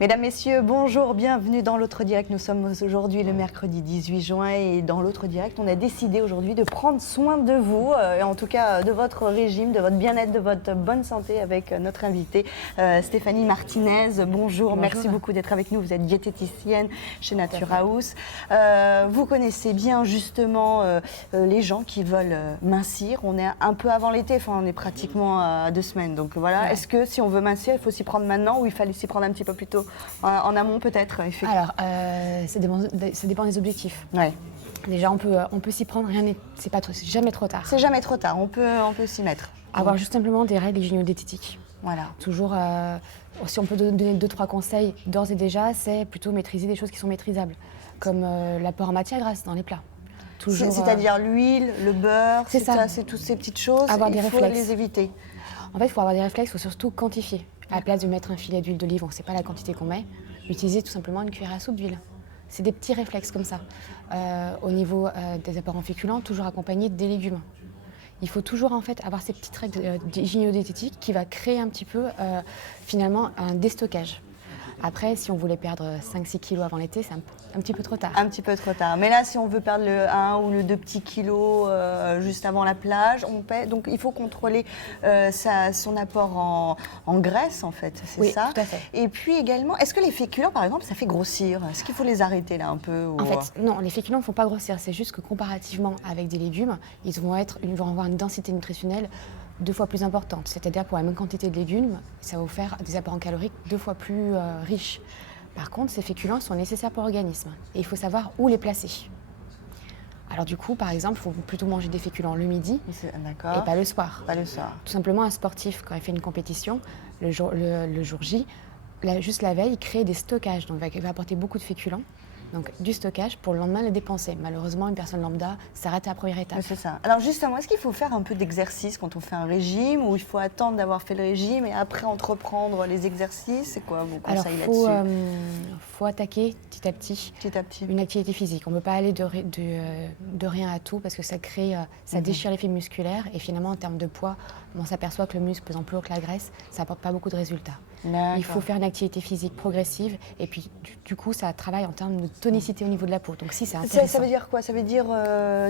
Mesdames, Messieurs, bonjour, bienvenue dans l'autre direct. Nous sommes aujourd'hui le mercredi 18 juin et dans l'autre direct, on a décidé aujourd'hui de prendre soin de vous, et en tout cas de votre régime, de votre bien-être, de votre bonne santé avec notre invitée Stéphanie Martinez. Bonjour, merci beaucoup d'être avec nous. Vous êtes diététicienne chez Nature House. Vous connaissez bien justement les gens qui veulent mincir. On est un peu avant l'été, enfin on est pratiquement à 2 semaines. Donc voilà, ouais. Est-ce que si on veut mincir, il faut s'y prendre maintenant ou il fallait s'y prendre un petit peu plus tôt? En amont peut-être, effectivement. Alors, ça dépend des objectifs. Ouais. Déjà, on peut s'y prendre, c'est jamais trop tard. C'est jamais trop tard, on peut s'y mettre. Avoir juste simplement des règles hygiéno-diététiques. Voilà. Toujours, si on peut donner 2-3 conseils, d'ores et déjà, c'est plutôt maîtriser des choses qui sont maîtrisables, comme l'apport en matière grasse dans les plats. C'est-à-dire l'huile, le beurre, c'est toutes ces petites choses, avoir des réflexes. Faut les éviter. En fait, il faut avoir des réflexes, il faut surtout quantifier. À la place de mettre un filet d'huile d'olive, on ne sait pas la quantité qu'on met, utiliser tout simplement une cuillère à soupe d'huile. C'est des petits réflexes comme ça. Au niveau des apports en féculents, toujours accompagnés des légumes. Il faut toujours en fait avoir ces petites règles hygiéno-diététiques qui va créer un petit peu finalement un déstockage. Après, si on voulait perdre 5-6 kilos avant l'été, c'est un petit peu trop tard. Un petit peu trop tard. Mais là, si on veut perdre le 1 ou le 2 petits kilos juste avant la plage, on paie. Donc, il faut contrôler son apport en graisse, en fait. C'est oui, ça. Tout à fait. Et puis également, est-ce que les féculents, par exemple, ça fait grossir? Est-ce qu'il faut les arrêter là un peu ou... En fait, non, les féculents ne font pas grossir. C'est juste que comparativement avec des légumes, ils vont avoir une densité nutritionnelle 2 fois plus importante. C'est-à-dire pour la même quantité de légumes, ça va vous faire des apports en caloriques 2 fois plus riches. Par contre, ces féculents sont nécessaires pour l'organisme et il faut savoir où les placer. Alors du coup, par exemple, il faut plutôt manger des féculents le midi et pas le soir. Pas le soir. Tout simplement, un sportif, quand il fait une compétition, le jour J, juste la veille, il crée des stockages. Donc il va apporter beaucoup de féculents. Donc du stockage pour le lendemain le dépenser. Malheureusement, une personne lambda s'arrête à la première étape. C'est ça. Alors justement, est-ce qu'il faut faire un peu d'exercice quand on fait un régime ou il faut attendre d'avoir fait le régime et après entreprendre les exercices? C'est quoi vos conseils là-dessus? Alors, faut attaquer petit à petit une activité physique. On ne peut pas aller de rien à tout parce que ça crée, ça déchire les fibres musculaires et finalement en termes de poids, on s'aperçoit que le muscle pesant plus haut que la graisse, ça n'apporte pas beaucoup de résultats. Il faut faire une activité physique progressive et puis du coup ça travaille en termes de tonicité au niveau de la peau. Donc si c'est intéressant. Ça veut dire quoi? Ça veut dire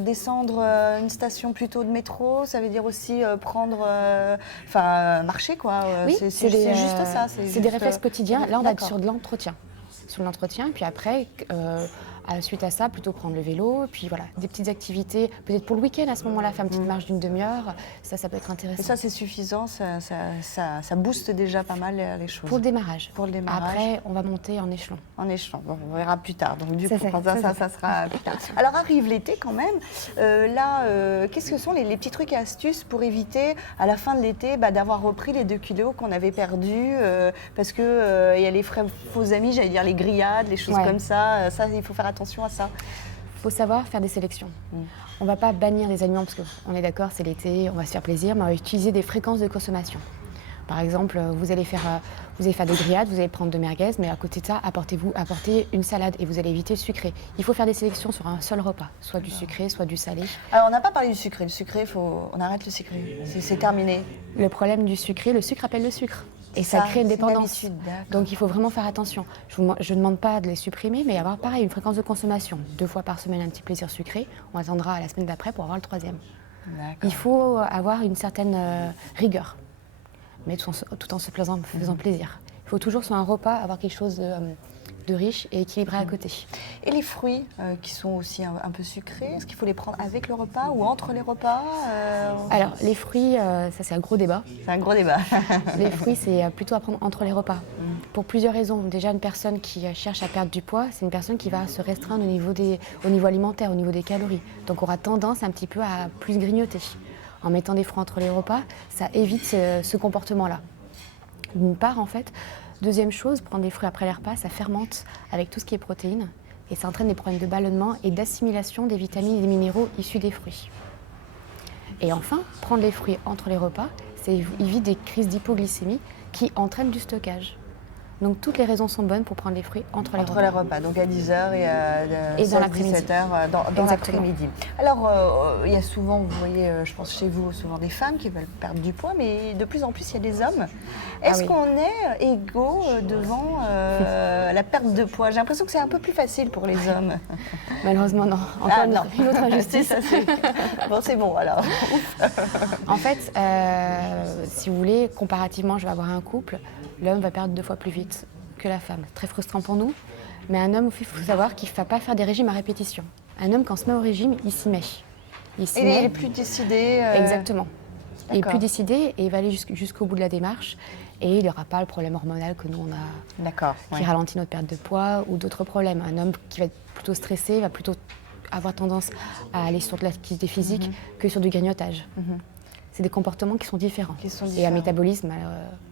descendre une station plutôt de métro? Ça veut dire aussi marcher quoi? Oui, c'est juste ça. C'est des réflexes quotidiens. Là on va être sur de l'entretien. Sur l'entretien, puis après, suite à ça, plutôt prendre le vélo, puis voilà, des petites activités, peut-être pour le week-end à ce moment-là, faire une petite marche d'une demi-heure, ça peut être intéressant. Et ça, c'est suffisant, ça booste déjà pas mal les choses. Pour le démarrage. Après, on va monter en échelon. En échelon, bon, on verra plus tard. Donc du coup, ça sera plus tard. Alors arrive l'été quand même. Qu'est-ce que sont les petits trucs et astuces pour éviter, à la fin de l'été, d'avoir repris les 2 kilos qu'on avait perdus parce que il y a les faux amis, j'allais dire les grillades, les choses comme ça. Ça, il faut faire attention à ça. Il faut savoir faire des sélections. On ne va pas bannir les aliments parce qu'on est d'accord, c'est l'été, on va se faire plaisir, mais on va utiliser des fréquences de consommation. Par exemple, vous allez faire des grillades, vous allez prendre de merguez, mais à côté de ça, apportez une salade et vous allez éviter le sucré. Il faut faire des sélections sur un seul repas, soit du sucré, soit du salé. Alors, on n'a pas parlé du sucré. Le sucré, on arrête le sucré. C'est terminé. Le problème du sucré, le sucre appelle le sucre. Et ça crée une dépendance. Donc il faut vraiment faire attention. Je ne demande pas de les supprimer, mais avoir pareil, une fréquence de consommation. 2 fois par semaine, un petit plaisir sucré. On attendra à la semaine d'après pour avoir le 3e. Il faut avoir une certaine rigueur, mais tout en se faisant plaisir. Il faut toujours sur un repas avoir quelque chose de riche et équilibré à côté. Et les fruits qui sont aussi un peu sucrés, est-ce qu'il faut les prendre avec le repas ou entre les repas Alors les fruits, ça c'est un gros débat. C'est un gros débat. Les fruits, c'est plutôt à prendre entre les repas. Pour plusieurs raisons. Déjà, une personne qui cherche à perdre du poids, c'est une personne qui va se restreindre au niveau alimentaire, au niveau des calories. Donc aura tendance un petit peu à plus grignoter. En mettant des fruits entre les repas, ça évite ce comportement-là. D'une part, en fait. Deuxième chose, prendre des fruits après les repas, ça fermente avec tout ce qui est protéines et ça entraîne des problèmes de ballonnement et d'assimilation des vitamines et des minéraux issus des fruits. Et enfin, prendre les fruits entre les repas, ça évite des crises d'hypoglycémie qui entraînent du stockage. Donc toutes les raisons sont bonnes pour prendre les fruits entre les Entre repas. les repas, donc à 10h et à Et dans l'après-midi. 17h dans Exactement. l'après-midi. Alors, il y a souvent, vous voyez, je pense chez vous, souvent des femmes qui veulent perdre du poids, mais de plus en plus, il y a des hommes. Est-ce oui. qu'on est égaux devant la perte de poids? J'ai l'impression que c'est un peu plus facile pour les hommes. Malheureusement, non. Encore Ah, non. une autre injustice. Ça, bon, c'est bon, alors. En fait, si vous voulez, comparativement, je vais avoir un couple, l'homme va perdre 2 fois plus vite que la femme. Très frustrant pour nous, mais un homme, il faut savoir qu'il ne va pas faire des régimes à répétition. Un homme, quand on se met au régime, il s'y met. Il s'y Il met. est plus décidé. Exactement. Il est D'accord. plus décidé et il va aller jusqu'au bout de la démarche et il n'aura pas le problème hormonal que nous on a, D'accord. qui ouais. ralentit notre perte de poids ou d'autres problèmes. Un homme qui va être plutôt stressé va plutôt avoir tendance à aller sur de l'activité physique que sur du grignotage. C'est des comportements qui sont différents. Qui sont Et un différents. métabolisme,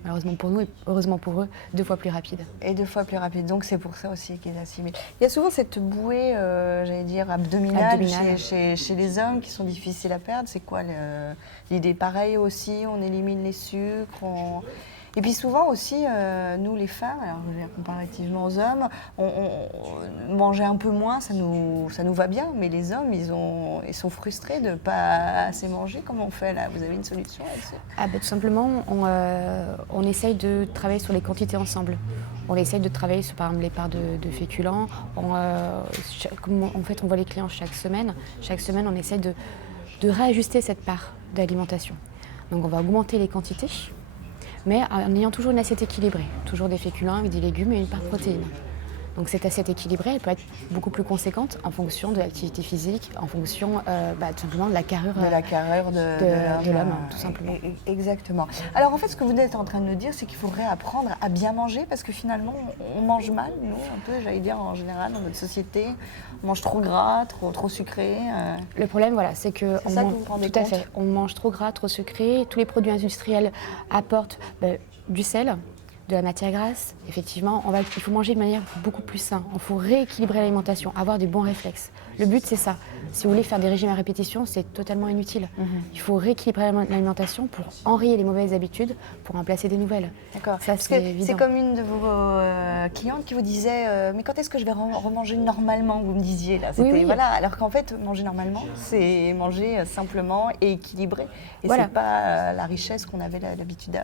malheureusement pour nous et heureusement pour eux, 2 fois plus rapide. Et 2 fois plus rapide, donc c'est pour ça aussi qu'il est assimilé. Il y a souvent cette bouée, j'allais dire, abdominale chez les hommes qui sont difficiles à perdre. C'est quoi l'idée? Pareil aussi, on élimine les sucres. Et puis souvent aussi, nous les femmes, alors je veux dire, comparativement aux hommes, manger un peu moins, ça nous va bien. Mais les hommes, ils sont frustrés de ne pas assez manger. Comment on fait là? Vous avez une solution là-dessus? Tout simplement, on essaye de travailler sur les quantités ensemble. On essaye de travailler sur, par exemple, les parts de féculents. En fait, on voit les clients chaque semaine. Chaque semaine, on essaye de réajuster cette part d'alimentation. Donc, on va augmenter les quantités, mais en ayant toujours une assiette équilibrée. Toujours des féculents avec des légumes et une part de protéines. Donc cette assiette équilibrée, elle peut être beaucoup plus conséquente en fonction de l'activité physique, en fonction tout simplement de la carrure de l'homme, tout simplement. Exactement. Alors en fait, ce que vous êtes en train de nous dire, c'est qu'il faut réapprendre à bien manger parce que finalement, on mange mal, nous, un peu, j'allais dire en général, dans notre société. On mange trop gras, trop sucré. Le problème, voilà, c'est que C'est ça que vous vous rendez tout à compte? fait. On mange trop gras, trop sucré. Tous les produits industriels apportent du sel, de la matière grasse. Effectivement, il faut manger de manière beaucoup plus saine. Il faut rééquilibrer l'alimentation, avoir des bons réflexes. Le but, c'est ça. Si vous voulez faire des régimes à répétition, c'est totalement inutile. Il faut rééquilibrer l'alimentation pour enrayer les mauvaises habitudes, pour en placer des nouvelles. D'accord. Ça, Parce que c'est évident. c'est comme une de vos clientes qui vous disait mais quand est-ce que je vais remanger normalement, vous me disiez là. Oui. Voilà. Alors qu'en fait, manger normalement, c'est manger simplement et équilibré. Et Voilà. c'est pas la richesse qu'on avait l'habitude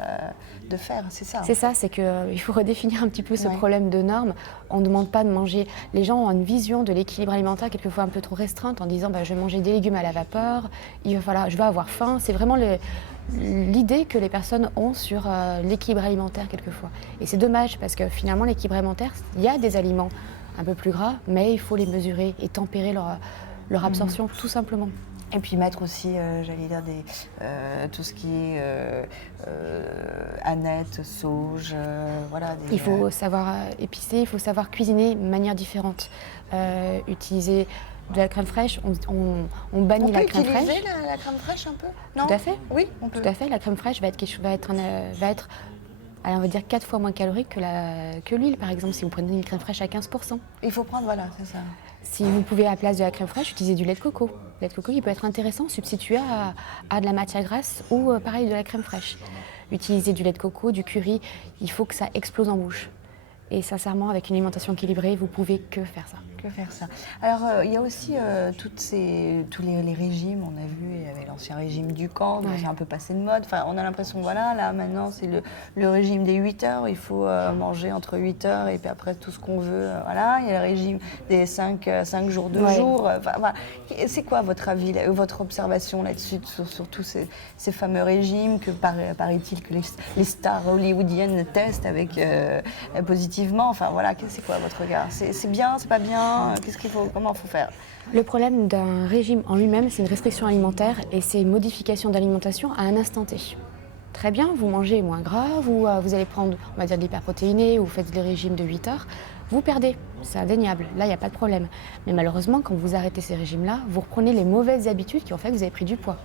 de faire, c'est ça. C'est ça, c'est qu'il faut redéfinir un petit peu ce Ouais. problème de normes. On ne demande pas de manger. Les gens ont une vision de l'équilibre alimentaire quelquefois un peu trop restreinte en disant je vais manger des légumes à la vapeur, je vais avoir faim. C'est vraiment l'idée que les personnes ont sur l'équilibre alimentaire quelquefois. Et c'est dommage parce que finalement l'équilibre alimentaire, il y a des aliments un peu plus gras, mais il faut les mesurer et tempérer leur absorption tout simplement. Et puis mettre aussi, j'allais dire, tout ce qui est aneth, sauge, voilà. Il faut savoir épicer, il faut savoir cuisiner de manière différente. Utiliser de la crème fraîche, on bannit la crème fraîche. On peut utiliser la crème fraîche un peu? Non? Tout à fait. Oui, on peut. Tout à fait, la crème fraîche va être allez, on va dire 4 fois moins calorique que l'huile, par exemple, si vous prenez une crème fraîche à 15%. Il faut prendre, voilà, c'est ça. Si vous pouvez, à la place de la crème fraîche, utiliser du lait de coco. Le lait de coco, il peut être intéressant, substitué à de la matière grasse ou, pareil, de la crème fraîche. Utiliser du lait de coco, du curry, il faut que ça explose en bouche. Et sincèrement, avec une alimentation équilibrée, vous pouvez que faire ça. Que faire ça. Alors, il y a aussi tous les régimes, on a vu, il y avait l'ancien régime du camp, donc c'est un peu passé de mode. Enfin, on a l'impression, voilà, là, maintenant, c'est le régime des 8 heures. Il faut manger entre 8 heures et puis après, tout ce qu'on veut. Voilà, il y a le régime des 5 jours de jour. Enfin, voilà. C'est quoi votre avis, votre observation là-dessus, sur tous ces fameux régimes que, paraît-il, que les stars hollywoodiennes testent avec positivement? Enfin, voilà, c'est quoi votre regard? C'est bien, c'est pas bien? Comment il faut faire? Le problème d'un régime en lui-même, c'est une restriction alimentaire et c'est une modification d'alimentation à un instant T. Très bien, vous mangez moins gras, vous allez prendre, on va dire, de l'hyperprotéiné ou vous faites des régimes de 8 heures, vous perdez, c'est indéniable, là il n'y a pas de problème. Mais malheureusement, quand vous arrêtez ces régimes-là, vous reprenez les mauvaises habitudes qui ont fait que vous avez pris du poids.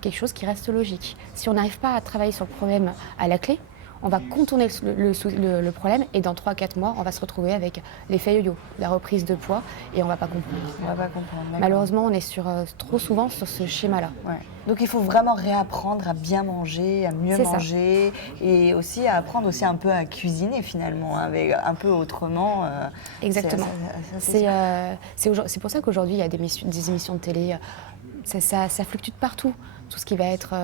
Quelque chose qui reste logique. Si on n'arrive pas à travailler sur le problème à la clé, on va contourner le problème et dans 3-4 mois, on va se retrouver avec l'effet yo-yo, la reprise de poids et on ne va pas comprendre. On va pas comprendre. D'accord. Malheureusement, on est trop souvent sur ce schéma-là. Ouais. Donc il faut vraiment réapprendre à bien manger, à mieux manger et aussi à apprendre aussi un peu à cuisiner finalement, avec un peu autrement. Exactement. C'est pour ça qu'aujourd'hui il y a des émissions de télé, ça fluctue de partout, tout ce qui va être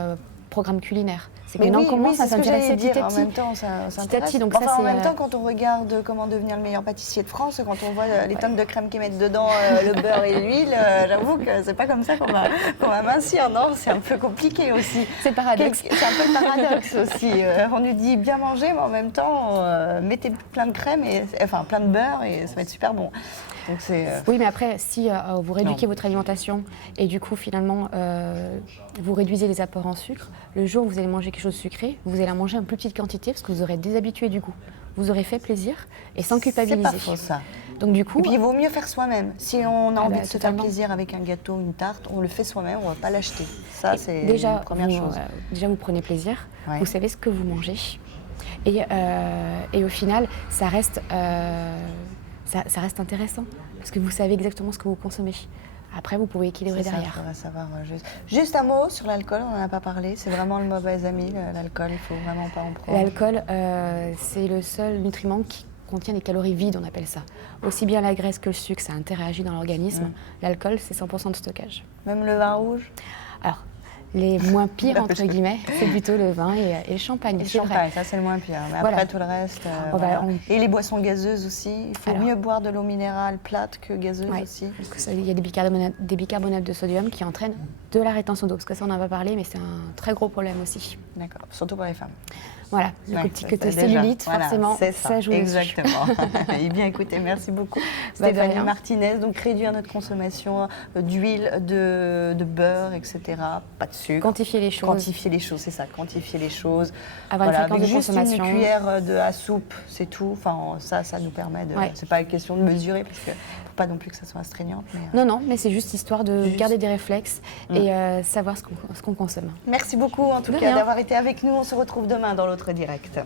programme culinaire. C'est que maintenant on commence à s'intéresser petit à petit. En même temps, ça s'intéresse. Donc enfin, en même temps, quand on regarde comment devenir le meilleur pâtissier de France, quand on voit les tonnes de crème qu'ils mettent dedans, le beurre et l'huile, j'avoue que c'est pas comme ça qu'on va mincir, non? C'est un peu compliqué aussi. C'est le paradoxe. C'est un peu le paradoxe aussi. On nous dit bien manger, mais en même temps, mettez plein de crème, plein de beurre et ça va être super bon. Donc oui, mais après, si vous réduisez votre alimentation et du coup, finalement, vous réduisez les apports en sucre, le jour où vous allez manger quelque chose de sucré, vous allez en manger en plus petite quantité parce que vous aurez déshabitué du goût. Vous aurez fait plaisir et sans culpabiliser. C'est pas faux, ça. Donc du coup, et puis il vaut mieux faire soi-même. Si on a envie de se faire plaisir avec un gâteau, une tarte, on le fait soi-même, on ne va pas l'acheter. Ça, c'est la première chose. Déjà, vous prenez plaisir, vous savez ce que vous mangez. Et au final, ça reste intéressant parce que vous savez exactement ce que vous consommez. Après, vous pouvez équilibrer derrière. On va savoir juste un mot sur l'alcool, on n'en a pas parlé. C'est vraiment le mauvais ami, l'alcool, il ne faut vraiment pas en prendre. L'alcool, c'est le seul nutriment qui contient des calories vides, on appelle ça. Aussi bien la graisse que le sucre, ça interagit dans l'organisme. L'alcool, c'est 100% de stockage. Même le vin rouge? Alors, les moins pires, entre guillemets, c'est plutôt le vin et le champagne. Le champagne, ça c'est le moins pire. Mais après tout le reste. Et les boissons gazeuses aussi. Il faut mieux boire de l'eau minérale plate que gazeuse aussi. Parce qu'il y a des bicarbonates de sodium qui entraînent de la rétention d'eau. Parce que ça, on n'en a pas parlé, mais c'est un très gros problème aussi. D'accord, surtout pour les femmes. Voilà, le petit côté cellulite, forcément, ça joue. Exactement. Et bien écoutez, merci beaucoup. Stéphanie Martinez, donc réduire notre consommation d'huile, de beurre, etc. Pas de sucre. Quantifier les choses. Quantifier les choses, c'est ça, quantifier les choses. Avoir une fréquence de juste consommation. Une cuillère à soupe, c'est tout. Enfin, ça nous permet de... C'est pas une question de mesurer, parce que faut pas non plus que ça soit astreignant. Mais, non, mais c'est juste histoire de garder des réflexes et savoir ce qu'on consomme. Merci beaucoup, en tout cas, d'avoir été avec nous. On se retrouve demain dans l'autre direct.